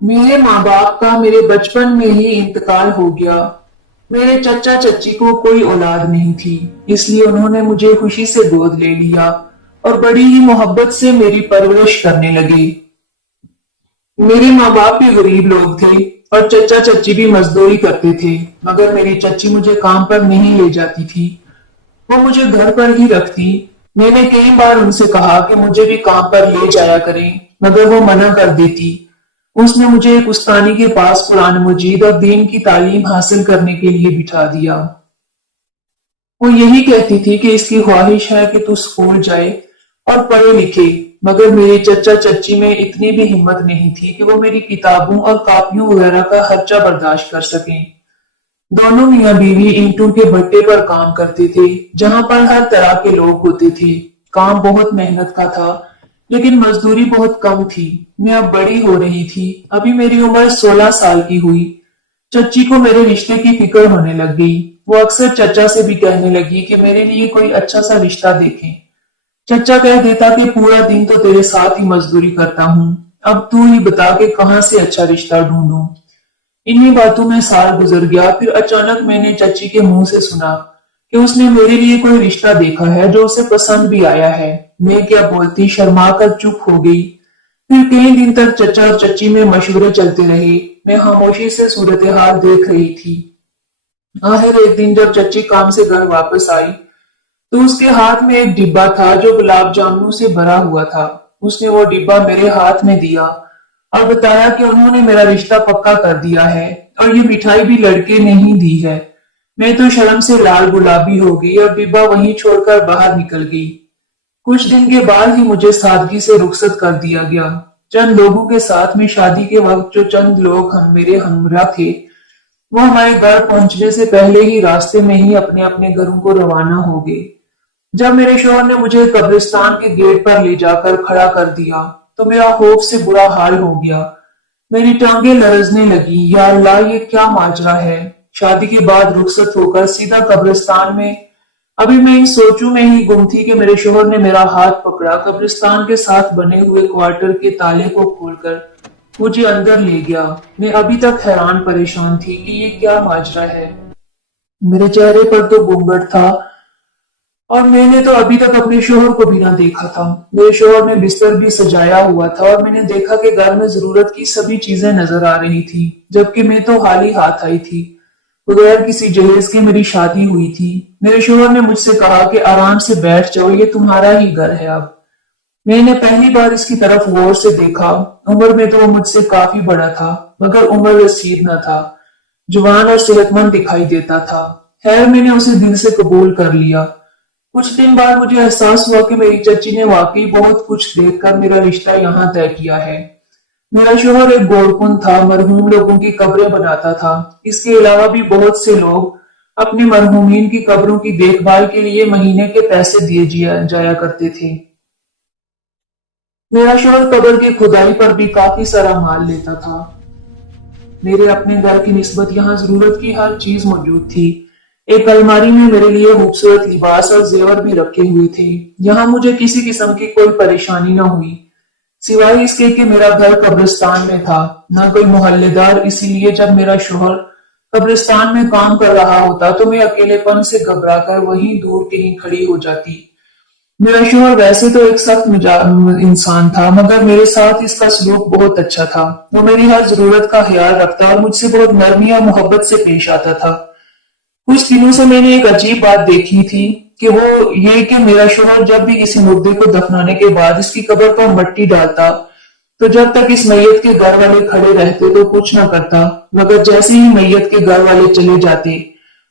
मेरे माँ बाप का मेरे बचपन में ही इंतकाल हो गया। मेरे चचा चच्ची को कोई औलाद नहीं थी, इसलिए उन्होंने मुझे खुशी से गोद ले लिया और बड़ी ही मोहब्बत से मेरी परवरिश करने लगे। मेरे माँ बाप भी गरीब लोग थे और चचा चच्ची भी मजदूरी करते थे, मगर मेरी चच्ची मुझे काम पर नहीं ले जाती थी। वो मुझे घर पर ही रखती। मैंने कई बार उनसे कहा कि मुझे भी काम पर ले जाया करें, मगर वो मना कर देती। उसने मुझे एक उस्तानी के पास कुरान मजीद और दीन की तालीम हासिल करने के लिए बिठा दिया। वो यही कहती थी कि इसकी ख्वाहिश है कि तू स्कूल जाए और पढ़े लिखे, मगर मेरे चचा चच्ची में इतनी भी हिम्मत नहीं थी कि वो मेरी किताबों और कॉपियों वगैरह का खर्चा बर्दाश्त कर सकें। दोनों मियाँ बीवी ईंटों के भट्टे पर काम करते थे, जहां पर हर तरह के लोग होते थे। काम बहुत मेहनत का था, लेकिन मजदूरी बहुत कम थी। मैं अब बड़ी हो रही थी, अभी मेरी उम्र 16 साल की हुई। चच्ची को मेरे रिश्ते की फिक्र होने लग गई। वो अक्सर चचा से भी कहने लगी कि मेरे लिए कोई अच्छा सा रिश्ता देखें। चचा कह देता कि पूरा दिन तो तेरे साथ ही मजदूरी करता हूँ, अब तू ही बता के कहाँ से अच्छा रिश्ता ढूंढूं। इन्हीं बातों में साल गुजर गया। फिर अचानक मैंने चची के मुंह से सुना कि उसने मेरे लिए कोई रिश्ता देखा है जो उसे पसंद भी आया है। मैं क्या बोलती, शर्मा कर चुप हो गई। फिर कई दिन तक चचा और चची में मशवरे चलते रहे। मैं खामोशी से सूरत हाल देख रही थी। आखिर एक दिन जब चची काम से घर वापस आई तो उसके हाथ में एक डिब्बा था जो गुलाब जामुनों से भरा हुआ था। उसने वो डिब्बा मेरे हाथ में दिया और बताया कि उन्होंने मेरा रिश्ता पक्का कर दिया है और ये मिठाई भी लड़के ने ही दी है। मैं तो शर्म से लाल गुलाबी हो गई और डिब्बा वहीं छोड़कर बाहर निकल गई। कुछ दिन के बाद ही मुझे सादगी से रुखसत कर दिया गया। चंद लोगों के साथ में शादी के वक्त जो चंद लोग हम मेरे हमरा थे, वो हमारे घर पहुंचने से पहले ही रास्ते में ही अपने अपने घरों को रवाना हो गए। जब मेरे शौहर ने मुझे कब्रिस्तान के गेट पर ले जाकर खड़ा कर दिया तो मेरा खौफ से बुरा हाल हो गया। मेरी टांगे लरजने लगी। या अल्लाह, ये क्या माजरा है। शादी के बाद रुखसत होकर सीधा कब्रिस्तान में। अभी मैं इन सोचों में ही गुम थी कि मेरे शौहर ने मेरा हाथ पकड़ा, कब्रिस्तान के साथ बने हुए क्वार्टर के ताले को खोलकर मुझे अंदर ले गया। मैं अभी तक हैरान परेशान थी कि ये क्या माजरा है। मेरे चेहरे पर तो घूंघट था और मैंने तो अभी तक अपने शोहर को भी ना देखा था। मेरे शोहर ने बिस्तर भी सजाया हुआ था और मैंने देखा कि घर में जरूरत की सभी चीजें नजर आ रही थी, जबकि मैं तो खाली हाथ आई थी। बगैर किसी जहेज के मेरी शादी हुई थी। मेरे शोहर ने मुझसे कहा कि आराम से बैठ जाओ, ये तुम्हारा ही घर है अब। मैंने पहली बार इसकी तरफ गौर से देखा। उम्र में तो वो मुझसे काफी बड़ा था, मगर उम्र रसीद न था। जवान और सेहतमंद दिखाई देता था। खैर, मैंने उसे दिल से कबूल कर लिया। कुछ दिन बाद मुझे एहसास हुआ कि मेरी चची ने वाकई बहुत कुछ देखकर मेरा रिश्ता यहाँ तय किया है। मेरा शोहर एक गोरकुन था, मरहूम लोगों की कब्रें बनाता था। इसके अलावा भी बहुत से लोग अपने मरहूमीन की कब्रों की देखभाल के लिए महीने के पैसे दिए जाया करते थे। मेरा शोहर कब्र की खुदाई पर भी काफी सारा माल लेता था। मेरे अपने घर की निस्बत यहाँ जरूरत की हर चीज मौजूद थी। एक अलमारी में मेरे लिए खूबसूरत लिबास और जेवर भी रखे हुए थे। यहाँ मुझे किसी किस्म की कोई परेशानी न हुई, सिवाय इसके कि मेरा घर कब्रिस्तान में था, न कोई मोहल्लेदार। इसीलिए जब मेरा शोहर कब्रिस्तान में काम कर रहा होता तो मैं अकेलेपन से घबराकर वहीं दूर कहीं खड़ी हो जाती। मेरा शोहर वैसे तो एक सख्त मिजाज इंसान था, मगर मेरे साथ इसका सलूक बहुत अच्छा था। वो मेरी हर जरूरत का ख्याल रखता और मुझसे बहुत नरमी और मोहब्बत से पेश आता था। कुछ दिनों से मैंने एक अजीब बात देखी थी कि वो ये कि मेरा शोहर जब भी किसी मुर्दे को दफनाने के बाद इसकी कब्र पर मिट्टी डालता तो जब तक इस मैयत के घर वाले खड़े रहते तो कुछ न करता, मगर जैसे ही मैयत के घर वाले चले जाते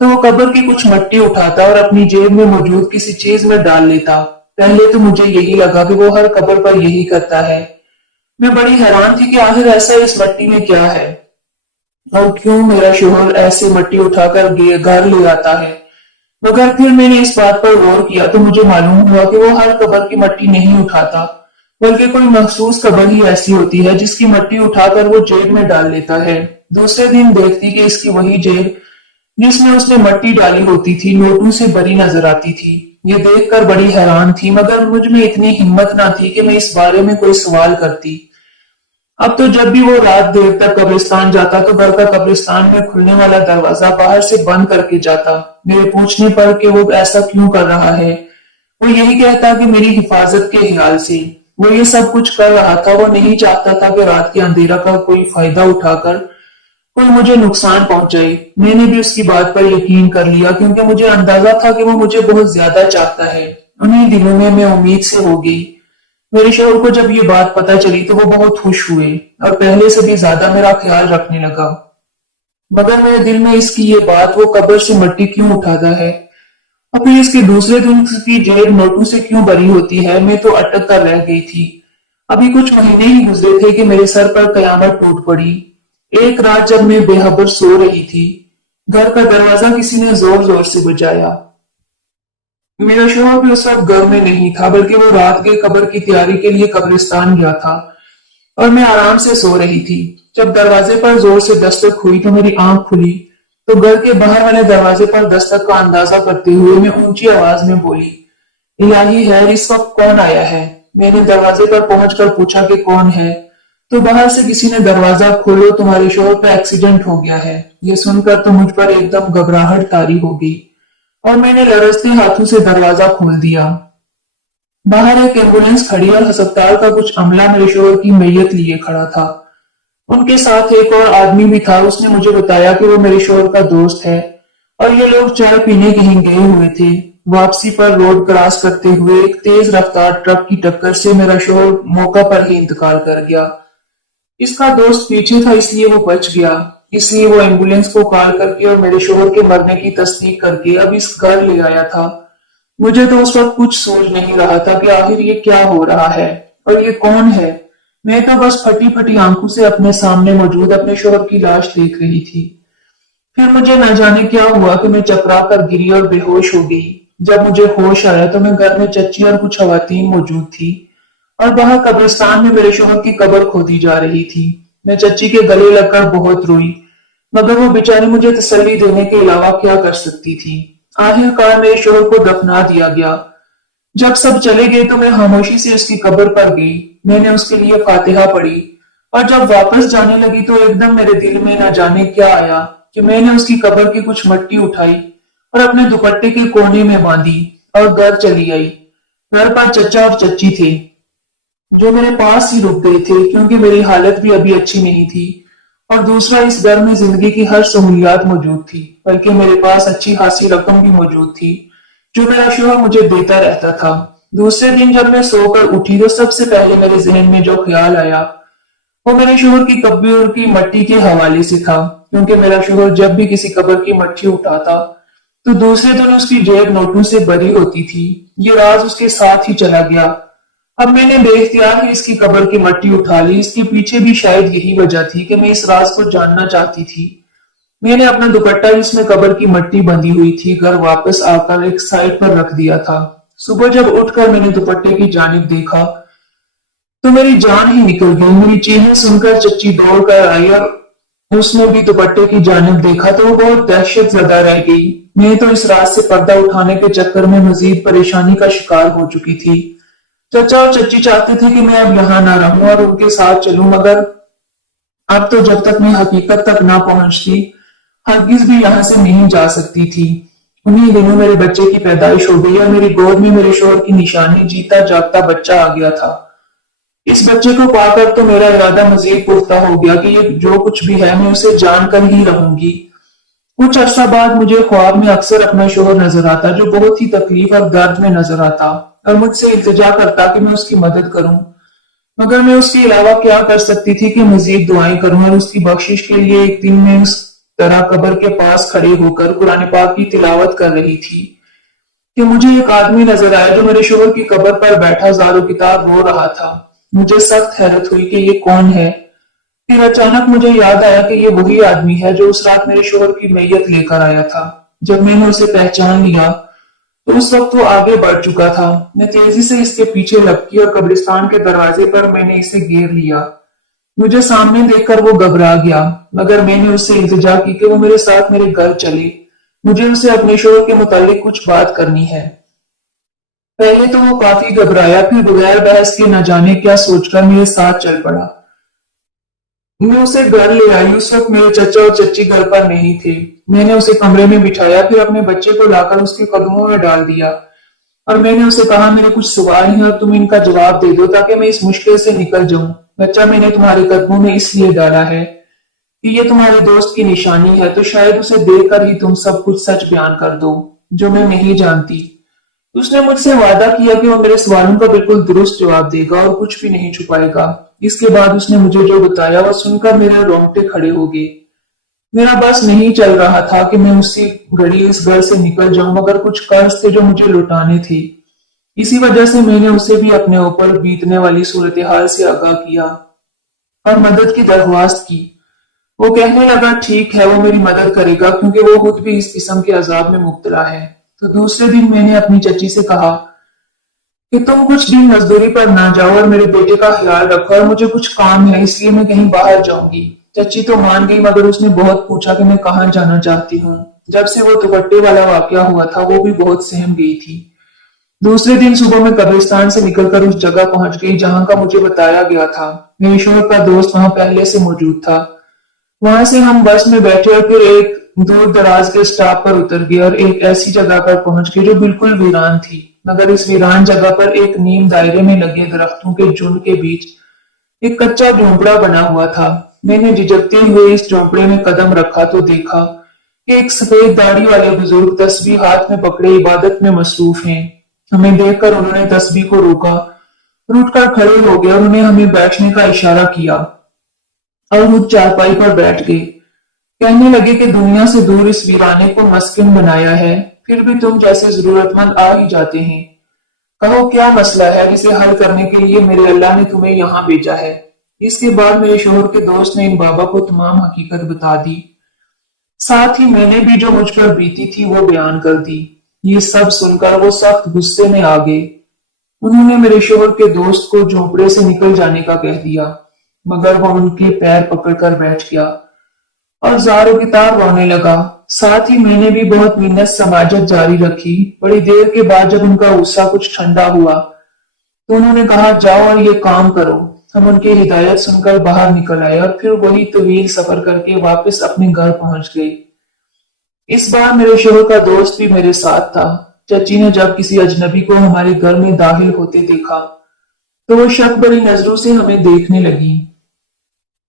तो वो कब्र की कुछ मिट्टी उठाता और अपनी जेब में मौजूद किसी चीज में डाल लेता। पहले तो मुझे यही लगा कि वो हर कब्र पर यही करता है। मैं बड़ी हैरान थी कि आखिर ऐसा इस मिट्टी में क्या है और क्यों मेरा शोहर ऐसे मिट्टी उठाकर घर ले आता है। मगर फिर मैंने इस बात पर गौर किया तो मुझे मालूम हुआ कि वो हर कब्र की मिट्टी नहीं उठाता, बल्कि कोई मखसूस कब्र ही ऐसी होती है जिसकी मिट्टी उठाकर वो जेब में डाल लेता है। दूसरे दिन देखती कि इसकी वही जेब जिसमें उसने मिट्टी डाली होती थी नोटों से भरी नजर आती थी। ये देखकर बड़ी हैरान थी, मगर मुझ में इतनी हिम्मत ना थी कि मैं इस बारे में कोई सवाल करती। अब तो जब भी वो रात देर तक कब्रिस्तान जाता तो घर का कब्रिस्तान में खुलने वाला दरवाजा बाहर से बंद करके जाता। मेरे पूछने पर कि वो ऐसा क्यों कर रहा है, वो यही कहता कि मेरी हिफाजत के ख्याल से। वो ये सब कुछ कर रहा था, वो नहीं चाहता था कि रात के अंधेरा का कोई फायदा उठाकर कोई मुझे नुकसान पहुंचाए। मैंने भी उसकी बात पर यकीन कर लिया क्योंकि मुझे अंदाजा था कि वो मुझे बहुत ज्यादा चाहता है। उन्हीं दिनों में मैं उम्मीद से हो गई। मेरे शोहर को जब ये बात पता चली तो वो बहुत खुश हुए और पहले से भी ज्यादा मेरा ख्याल रखने लगा। मगर मेरे दिल में इसकी ये बात, वो कब्र से मिट्टी क्यों उठाता है और फिर इसके दूसरे दिन की जेब नोटों से क्यों भरी होती है, मैं तो अटक कर रह गई थी। अभी कुछ महीने ही गुजरे थे कि मेरे सर पर कयामत टूट पड़ी। एक रात जब मैं बेखबर सो रही थी, घर का दरवाजा किसी ने जोर जोर से बजाया। मेरा शोहर भी उस वक्त घर में नहीं था, बल्कि वो रात के कब्र की तैयारी के लिए कब्रिस्तान गया था और मैं आराम से सो रही थी। जब दरवाजे पर जोर से दस्तक हुई तो मेरी आंख खुली तो घर के बाहर वाले दरवाजे पर दस्तक का अंदाजा करते हुए मैं ऊंची आवाज में बोली, इलाही है, इस वक्त कौन आया है? मैंने दरवाजे पर पहुंचकर पूछा कि कौन है, तो बाहर से किसी ने दरवाजा खोलो, तुम्हारे शोहर का एक्सीडेंट हो गया है। ये सुनकर तो मुझ पर एकदम घबराहट तारी हो गई और मैंने लरजते हाथों से दरवाजा खोल दिया। बाहर एक एम्बुलेंस खड़ी और अस्पताल का कुछ अमला मेरे शोहर की मैयत लिए खड़ा था। उनके साथ एक और आदमी भी था। उसने मुझे बताया कि वो मेरे शोहर का दोस्त है और ये लोग चाय पीने कहीं गए हुए थे। वापसी पर रोड क्रॉस करते हुए एक तेज रफ्तार ट्रक की टक्कर से मेरा शोहर मौका पर ही इंतकाल कर गया। इसका दोस्त पीछे था इसलिए वो बच गया। इसलिए वो एम्बुलेंस को कॉल करके और मेरे शोहर के मरने की तस्दीक करके अब इस घर ले आया था। मुझे तो उस वक्त कुछ सूझ नहीं रहा था कि आखिर ये क्या हो रहा है और ये कौन है। मैं तो बस फटी फटी आंखों से अपने सामने मौजूद अपने शोहर की लाश देख रही थी। फिर मुझे न जाने क्या हुआ कि मैं चकरा कर गिरी और बेहोश हो गई। जब मुझे होश आया तो मैं घर में चच्ची और कुछ खवातीन मौजूद थी और बाहर कब्रिस्तान में मेरे शोहर की कब्र खोदी जा रही थी। मैं चच्ची के गले लगकर बहुत रोई, मगर वो बेचारी मुझे तसल्ली देने के अलावा क्या कर सकती थी। आखिरकार मेरे शोहर को दफना दिया गया। जब सब चले गए तो मैं खामोशी से उसकी कब्र पर गई। मैंने उसके लिए फातिहा पढ़ी और जब वापस जाने लगी तो एकदम मेरे दिल में न जाने क्या आया कि मैंने उसकी कब्र की कुछ मिट्टी उठाई और अपने दुपट्टे के कोने में बांधी और घर चली आई। घर पर चचा और चच्ची थे जो मेरे पास ही रुक गए थे क्योंकि मेरी हालत भी अभी अच्छी नहीं थी और दूसरा इस घर में जिंदगी की हर सहूलियात मौजूद थी, बल्कि मेरे पास अच्छी खासी रकम भी मौजूद थी जो मेरा शोहर मुझे देता रहता था। दूसरे दिन जब मैं सोकर उठी तो सबसे पहले मेरे जहन में जो ख्याल आया वो मेरे शोहर की कब्र की मट्टी के हवाले से था, क्योंकि मेरा शोहर जब भी किसी कब्र की मट्टी उठाता तो दूसरे दिन उसकी जेब नोटों से भरी होती थी। ये राज उसके साथ ही चला गया। अब मैंने बेख्तियार ही इसकी कब्र की मट्टी उठा ली। इसके पीछे भी शायद यही वजह थी कि मैं इस राज को जानना चाहती थी। मैंने अपना दुपट्टा जिसमें कब्र की मट्टी बंधी हुई थी घर वापस आकर एक साइड पर रख दिया था। सुबह जब उठकर मैंने दुपट्टे की जानिब देखा तो मेरी जान ही निकल गई। मेरी चीखें सुनकर चच्ची दौड़ कर आई और उसने भी दुपट्टे की जानिब देखा तो वो बहुत दहशत ज़दा रह गई। मैं तो इस रात से पर्दा उठाने के चक्कर में मजीद परेशानी का शिकार हो चुकी थी। चचा और चच्ची चाहते थे कि मैं अब यहाँ ना रहूं और उनके साथ चलूं, मगर अब तो जब तक मैं हकीकत तक ना पहुंचती हरगिज भी यहाँ से नहीं जा सकती थी। उन्हीं दिनों मेरे बच्चे की पैदाइश हो गई और मेरी गोद में मेरे शोहर की निशानी जीता जागता बच्चा आ गया था। इस बच्चे को पाकर तो मेरा इरादा मजीद पुख्ता हो गया कि ये जो कुछ भी है मैं उसे जानकर ही रहूंगी। कुछ अरसा बाद मुझे ख्वाब में अक्सर अपना शोहर नजर आता जो बहुत ही तकलीफ और दर्द में नजर आता और मुझसे इल्तिजा करता कि मैं उसकी मदद करूं, मगर मैं उसके अलावा क्या कर सकती थी कि मजीद दुआएं करूं और उसकी बख्शिश के लिए। एक दिन मैं उस तरह कब्र के पास खड़े होकर कुरान पाक की तिलावत कर रही थी कि मुझे एक आदमी नजर आया जो मेरे शोहर की कब्र पर बैठा ज़ारो किताब रो रहा था। मुझे सख्त हैरत हुई कि ये कौन है। फिर अचानक मुझे याद आया कि ये वही आदमी है जो उस रात मेरे शोहर की मैयत लेकर आया था। जब मैंने उसे पहचान लिया तो उस वक्त वो आगे बढ़ चुका था। मैं तेजी से इसके पीछे लपकी और कब्रिस्तान के दरवाजे पर मैंने इसे घेर लिया। मुझे सामने देखकर वो घबरा गया, मगर मैंने उससे इल्तिजा की कि वो मेरे साथ मेरे घर चले। मुझे उसे अपने शोहर के मुतालिक कुछ बात करनी है। पहले तो वो काफी घबराया, फिर बगैर बहस के न जाने क्या सोचकर मेरे साथ चल पड़ा। मैं उसे घर ले आई। उस वक्त मेरे चचा और चच्ची घर पर नहीं थे। मैंने उसे कमरे में बिठाया, फिर अपने बच्चे को लाकर उसके कदमों में डाल दिया और मैंने उसे कहा, मेरे कुछ सवाल हैं और तुम इनका जवाब दे दो ताकि मैं इस मुश्किल से निकल जाऊं। बच्चा, मैंने तुम्हारे कदमों में इसलिए डाला है कि ये तुम्हारे दोस्त की निशानी है, तो शायद उसे देखकर ही तुम सब कुछ सच बयान कर दो जो मैं नहीं जानती। उसने मुझसे वादा किया कि वो मेरे सवालों का बिल्कुल दुरुस्त जवाब देगा और कुछ भी नहीं छुपाएगा। इसके बाद उसने मुझे जो बताया वो सुनकर मेरे रोंगटे खड़े हो गए। मेरा बस नहीं चल रहा था कि मैं उसी घड़ी इस घर से निकल जाऊं, मगर कुछ कर्ज थे जो मुझे लौटाने थे। इसी वजह से मैंने उसे भी अपने ऊपर बीतने वाली सूरत हाल से आगाह किया और मदद की दरख्वास्त की। वो कहने लगा, ठीक है, वो मेरी मदद करेगा क्योंकि वो खुद भी इस किस्म के अजाब में मुब्तला है। तो दूसरे दिन मैंने अपनी चची से कहा कि तुम कुछ दिन मजदूरी पर ना जाओ और मेरे बेटे का ख्याल रखो, और मुझे कुछ काम है इसलिए मैं कहीं बाहर जाऊंगी। चची तो मान गई, मगर उसने बहुत पूछा कि मैं कहाँ जाना चाहती हूँ। जब से वो दुपट्टे वाला वाकया हुआ था वो भी बहुत सहम गई थी। दूसरे दिन सुबह मैं कब्रिस्तान से निकलकर उस जगह पहुंच गई जहां का मुझे बताया गया था। मेरे शोहर का दोस्त वहां पहले से मौजूद था। वहां से हम बस में बैठे और फिर एक दूर दराज के स्टॉप पर उतर गए और एक ऐसी जगह पर पहुंच गए जो बिल्कुल वीरान थी। मगर इस वीरान जगह पर एक नीम दायरे में लगे दरख्तों के झुंड के बीच एक कच्चा झोंपड़ा बना हुआ था। मैंने झिझकते हुए इस झोंपड़े में कदम रखा तो देखा कि एक सफेद दाढ़ी वाले बुजुर्ग तस्बीह हाथ में पकड़े इबादत में मसरूफ हैं। हमें देखकर उन्होंने तस्बीह को रोका और उठकर खड़े हो गए और उन्हें हमें बैठने का इशारा किया और खुद चारपाई पर बैठ गए। कहने लगे कि दुनिया से दूर इस वीराने को मस्किन बनाया है, फिर भी तुम जैसे जरूरतमंद आ ही जाते हैं। कहो, क्या मसला है जिसे हल करने के लिए मेरे अल्लाह ने तुम्हें यहाँ भेजा है। इसके बाद मेरे शोहर के दोस्त ने इन बाबा को तमाम हकीकत बता दी। साथ ही मैंने भी जो मुझ पर बीती थी वो बयान कर दी। ये सब सुनकर वो सख्त गुस्से में आ गए। उन्होंने मेरे शोहर के दोस्त को झोंपड़े से निकल जाने का कह दिया, मगर वो उनके पैर पकड़कर बैठ गया और जारो की तार रोने लगा। साथ ही मैंने भी बहुत मिन्नत समाजत जारी रखी। बड़ी देर के बाद जब उनका गुस्सा कुछ ठंडा हुआ तो उन्होंने कहा, जाओ और ये काम करो। हम उनकी हिदायत सुनकर बाहर निकल आए और फिर वही तवील सफर करके वापस अपने घर पहुंच गए। इस बार मेरे शोहर का दोस्त भी मेरे साथ था। चची ने जब किसी अजनबी को हमारे घर में दाखिल होते देखा तो वो शक भरी नजरों से हमें देखने लगी।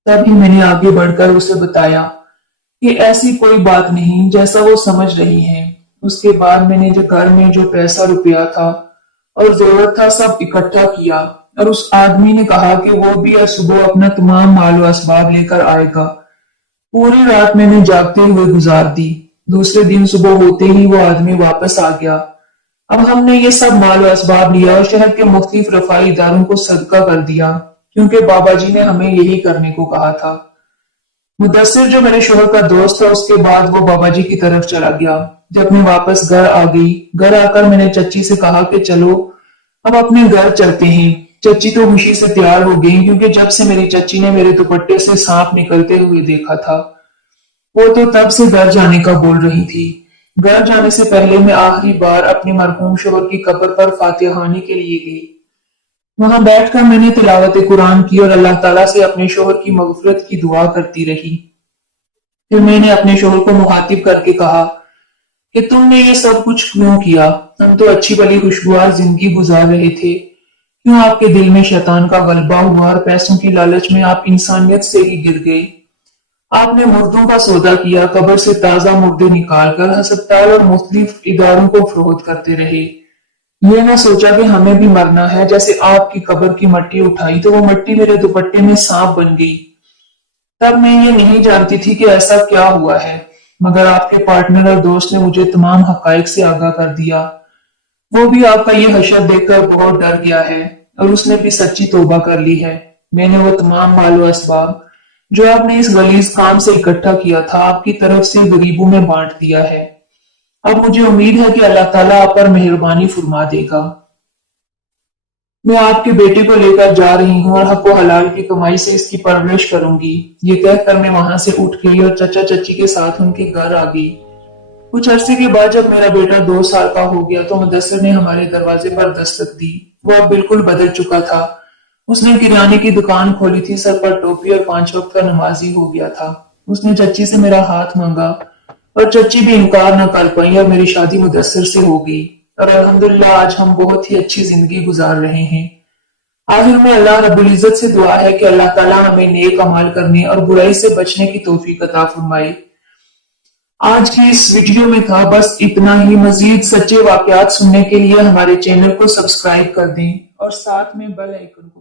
तभी मैंने आगे बढ़कर उसे बताया कि ऐसी कोई बात नहीं जैसा वो समझ रही है। उसके बाद मैंने जो घर में जो पैसा रुपया था और जरूरत था सब इकट्ठा किया और उस आदमी ने कहा कि वो भी आज सुबह अपना तमाम माल व असबाब लेकर आएगा। पूरी रात मैंने जागते हुए गुजार दी। दूसरे दिन सुबह होते ही वो आदमी वापस आ गया। अब हमने ये सब माल व असबाब लिया और शहर के मुख्तलिफ रफाई इदारों को सदका कर दिया, क्योंकि बाबा जी ने हमें यही करने को कहा था। मुदस्सिर जो मेरे शोहर का दोस्त था, उसके बाद वो बाबा जी की तरफ चला गया। जब मैं वापस घर आ गई, घर आकर मैंने चच्ची से कहा कि चलो अब अपने घर चलते हैं। चच्ची तो खुशी से तैयार हो गई, क्योंकि जब से मेरी चच्ची ने मेरे दुपट्टे से सांप निकलते हुए देखा था वो तो तब से घर जाने का बोल रही थी। घर जाने से पहले मैं आखिरी बार अपने मरहूम शोहर की कब्र पर फातिहानी के लिए गई। वहां बैठकर मैंने तिलावत कुरान की और अल्लाह ताला से अपने शोहर की मगफिरत की दुआ करती रही। फिर मैंने अपने शोहर को मुखातिब करके कहा कि तुमने ये सब कुछ क्यों किया। हम तो अच्छी भली खुशगवार जिंदगी गुजार रहे थे, क्यों आपके दिल में शैतान का गलबा हुआ और पैसों की लालच में आप इंसानियत से ही गिर गए। आपने मुर्दों का सौदा किया, कब्र से ताजा मुर्दे निकालकर अस्पताल और मुख्तलिफ इदारों को फरोख्त करते रहे। ये ना सोचा कि हमें भी मरना है। जैसे आपकी कब्र की मट्टी उठाई तो वो मट्टी मेरे दुपट्टे में सांप बन गई। तब मैं ये नहीं जानती थी कि ऐसा क्या हुआ है, मगर आपके पार्टनर और दोस्त ने मुझे तमाम हकाइक से आगाह कर दिया। वो भी आपका ये हशर देखकर बहुत डर गया है और उसने भी सच्ची तौबा कर ली है। मैंने वो तमाम माल व असबाब जो आपने इस गलीज काम से इकट्ठा किया था आपकी तरफ से गरीबों में बांट दिया है। अब मुझे उम्मीद है कि अल्लाह ताला आप पर मेहरबानी फरमा देगा। मैं आपके बेटे को लेकर जा रही हूँ और हक हलाल की कमाई से इसकी परवरिश करूंगी। ये कहकर मैं वहां से उठ गई और चचा चची के साथ उनके घर आ गई। कुछ अरसे के बाद जब मेरा बेटा 2 साल का हो गया तो मुदस्सिर ने हमारे दरवाजे पर दस्तक दी। वो अब बिल्कुल बदल चुका था। उसने किराने की दुकान खोली थी, सर पर टोपी और 5 वक्त का नमाजी हो गया था। उसने चच्ची से मेरा हाथ मांगा और चच्ची भी इनकार न कर पाई और मेरी शादी मुदस्सर से हो गई। और अल्हम्दुलिल्लाह आज हम बहुत ही अच्छी जिंदगी गुजार रहे हैं। आखिर में अल्लाह रब्बुल इज्जत से दुआ है कि अल्लाह ताला हमें नेक अमाल करने और बुराई से बचने की तौफीक अता फरमाए। आज की इस वीडियो में था बस इतना ही। मजीद सच्चे वाकयात सुनने के लिए हमारे चैनल को सब्सक्राइब कर दें और साथ में बेल आइकन को